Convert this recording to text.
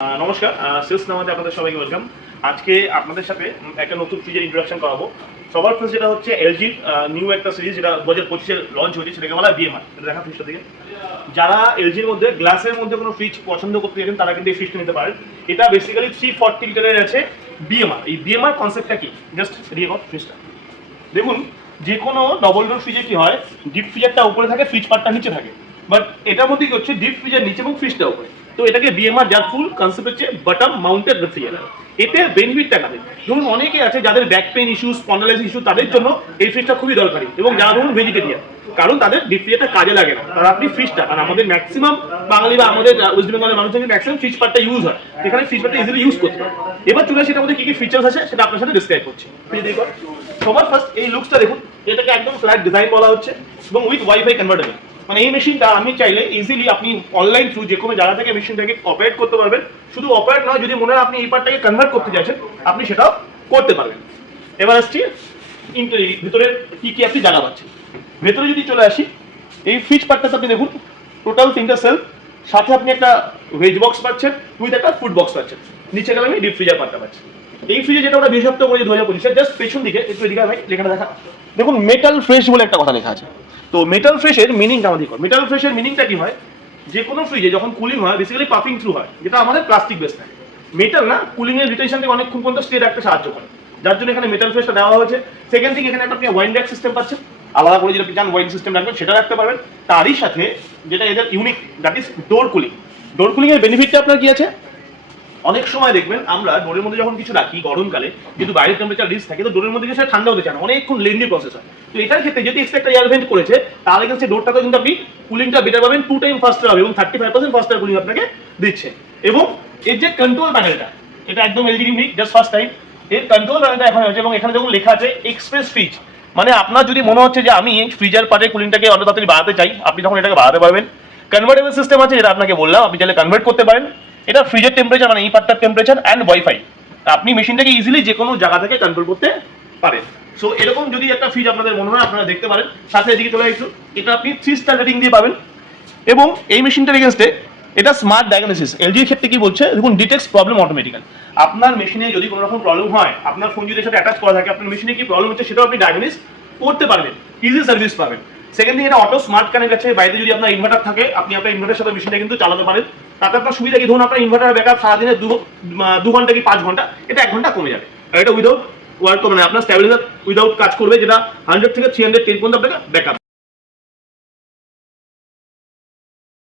নমস্কার, সেলস নামাতে আপনাদের সবাইকে ওয়েলকাম। আজকে আপনাদের সাথে একটা নতুন ফ্রিজের ইন্ট্রোডাকশন করাবো। সবার ফার্স্ট যেটা হচ্ছে এলজির নিউ একটা সিরিজ, যেটা 2025-এ লঞ্চ হয়েছে, সেটাকে বলা বিএমআর। এটা দেখা ফ্রিজটা থেকে যারা এলজির মধ্যে গ্লাসের মধ্যে কোনো ফ্রিজ পছন্দ করতে চাইছেন তারা কিন্তু এই ফ্রিজটা নিতে পারেন। এটা বেসিক্যালি 340 লিটারের আছে বিএমআর। এই বিএমআর কনসেপ্টটা কি, জাস্ট রিয়ে কর ফ্রিজটা দেখুন। যে কোনো ডবল ডোর ফ্রিজে কি হয়, ডিপ ফ্রিজারটা উপরে থাকে, ফ্রিজ পার্টটা নিচে থাকে। বাট এটার মধ্যে কি হচ্ছে, ডিপ ফ্রিজার নিচে এবং ফ্রিজটা উপরে। তো এটাকে বিএমআর, যার ফুল কনসেপ্ট হচ্ছে বটম মাউন্টেড রেফ্রিজারেটর। এতে বেনিফিটটা কাদের, ধরুন অনেকে আছে যাদের back pain issue, spondylitis issue, তাদের জন্য এই ফ্রিজটা খুবই দরকারি। এবং যারা ধরুন ভেজিটেরিয়ান, কারণ তাদের ডিপ ফ্রিজারটা কাজে লাগে না, তারা আপনি ফ্রিজটা, কারণ আমাদের ম্যাক্সিমাম বাঙালি বা আমাদের ওয়েস্ট বেঙ্গলের মানুষের ম্যাক্সিমাম ফ্রিজ পার্টটা ইউজ হয়, সেখানে ফ্রিজ পার্টটা ইজিলি ইউজ করতে পারে। এবার চলে আসে এটার মধ্যে কি কি ফিচার্স আছে সেটা আপনার সাথে ডিসক্রাইব করছি। সবার ফার্স্ট এই লুকসটা দেখুন, এটাকে একদম ফ্ল্যাট ডিজাইন বলা হচ্ছে এবং উইথ ওয়াইফাই কনভার্টেবল। মানে এই মেশিনটা আমি চাইলে ইজিলি আপনি অনলাইন থ্রু যে কোনো জায়গা থেকে মেশিনটাকে অপারেট করতে পারবেন। শুধু অপারেট নয়, যদি মনে হয় আপনি এই পার্টটাকে কনভার্ট করতে চাইছেন, আপনি সেটাও করতে পারবেন। এবার আসছি ভিতরে কি কি আপনি জায়গা পাচ্ছেন। ভেতরে যদি চলে আসি, এই ফ্রিজ পার্টটাতে আপনি দেখুন টোটাল 3টা সেলফ, সাথে আপনি একটা ভেজ বক্স পাচ্ছেন, উইথ একটা ফুড বক্স পাচ্ছেন। নিচে গেলে আমি ডিপ ফ্রিজার পার্টটা পাচ্ছি। এই ফ্রিজে যেটা ওরা বিশেষত্ব করেছে 2025, জাস্ট পেছন দিকে একটু এদিকে ভাই লেখাটা দেখা দেখুন, মেটাল ফ্রেশ বলে একটা কথা লেখা আছে। তো মেটাল ফ্রেশের মিনিংটা আমাদের কর। মেটাল ফ্রেশের মিনিংটা কি হয়, যে কোনো ফ্রিজে যখন কুলিং হয় বেসিক্যালি পাফিং থ্রু হয়, যেটা আমাদের প্লাস্টিক বেস থাকে। মেটাল না, কুলিং এর রিটেনশন থেকে অনেকক্ষণ পর্যন্ত স্টে রাখতে সাহায্য করে, যার জন্য এখানে মেটাল ফ্রেশটা দেওয়া হয়েছে। সেকেন্ড থিং, এখানে একটা আপনি ওয়াইন র্যাক সিস্টেম পাচ্ছেন, আলাদা করে যেটা আপনি চান ওয়াইন সিস্টেম রাখবেন সেটা রাখতে পারবেন। তারই সাথে যেটা এদের unique, that is door cooling. Door cooling এর বেনিফিটটা আপনার কি আছে, অনেক সময় দেখবেন আমরা ডোরের মধ্যে যখন কিছু রাখি গরমকালে, কিন্তু বাইরের টেম্পারেচার রিস্ক থাকে, তো ডোরের মধ্যে কিছু ঠান্ডা হতে চায় না, অনেকক্ষণ লেন্দি প্রসেস হয়। তো এটার ক্ষেত্রে যদি এক্সট্রা একটা এয়ার ভেন্ট করেছে, তাহলে কিন্তু ডোরটাতে কিন্তু আপনি কুলিংটা বেটার পাবেন, 2 টাইম ফাস্টার হবে এবং 35% ফাস্টার কুলিং আপনাকে দিচ্ছে। এবং এর যে কন্ট্রোল প্যানেলটা, এটা একদম LG unique, just first time এর কন্ট্রোল প্যানেলটা এখন হচ্ছে। এবং এখানে যখন লেখা আছে এক্সপ্রেস ফ্রিজ, মানে আপনার যদি মনে হচ্ছে যে আমি ফ্রিজার পারে কুলিংটাকে অত তাড়াতাড়ি বাড়াতে চাই, আপনি তখন এটাকে বাড়াতে পারবেন। কনভার্টেবল সিস্টেম আছে, যেটা আপনাকে বললাম, আপনি চাইলে কনভার্ট করতে পারেন। এটা ফ্রিজের টেম্পারেচার, মানে এই পার্টটার টেম্পারেচার অ্যান্ড ওয়াইফাই, আপনি মেশিনটাকে ইজিলি যে কোনো জায়গা থেকে কন্ট্রোল করতে পারেন। সো এরকম যদি একটা ফ্রিজ আপনাদের মনে হয়, আপনারা দেখতে পারেন। সাথে এদিকে চলে আসুন, এটা আপনি 3 স্টার রেটিং দিয়ে পাবেন। এবং এই মেশিনটার এগেনস্টে এটা স্মার্ট ডায়াগনোসিস। এলজির ক্ষেত্রে কি বলছে দেখুন, ডিটেক্টস প্রবলেম অটোমেটিক্যাল। আপনার মেশিনে যদি কোনো রকম প্রবলেম হয়, আপনার ফোন যদি সাথে অ্যাটাচ করা থাকে, আপনার মেশিনে কি প্রবলেম হচ্ছে সেটাও আপনি ডায়াগনোস করতে পারবেন, ইজি সার্ভিস পাবেন। সেকেন্ড থিং, এটা অটো স্মার্ট কানেক্ট আছে। বাইরে যদি আপনার ইনভার্টার থাকে, আপনি আপনার ইনভার্টারের সাথে মেশিনটা কিন্তু চালাতে পারেন। তাতে আপনার সুবিধা কি, ধরুন আপনার ইনভার্টার ব্যাকআপ সারাদিনে 2 ঘন্টা কি 5 ঘন্টা, এটা 1 ঘন্টা কমে যাবে। আর এটা উইদাউট ওয়ার্ক, মানে আপনার স্ট্যাবিলাইজার উইদাউট কাজ করবে, যেটা 100 থেকে 310 পর্যন্ত আপনাকে ব্যাকআপ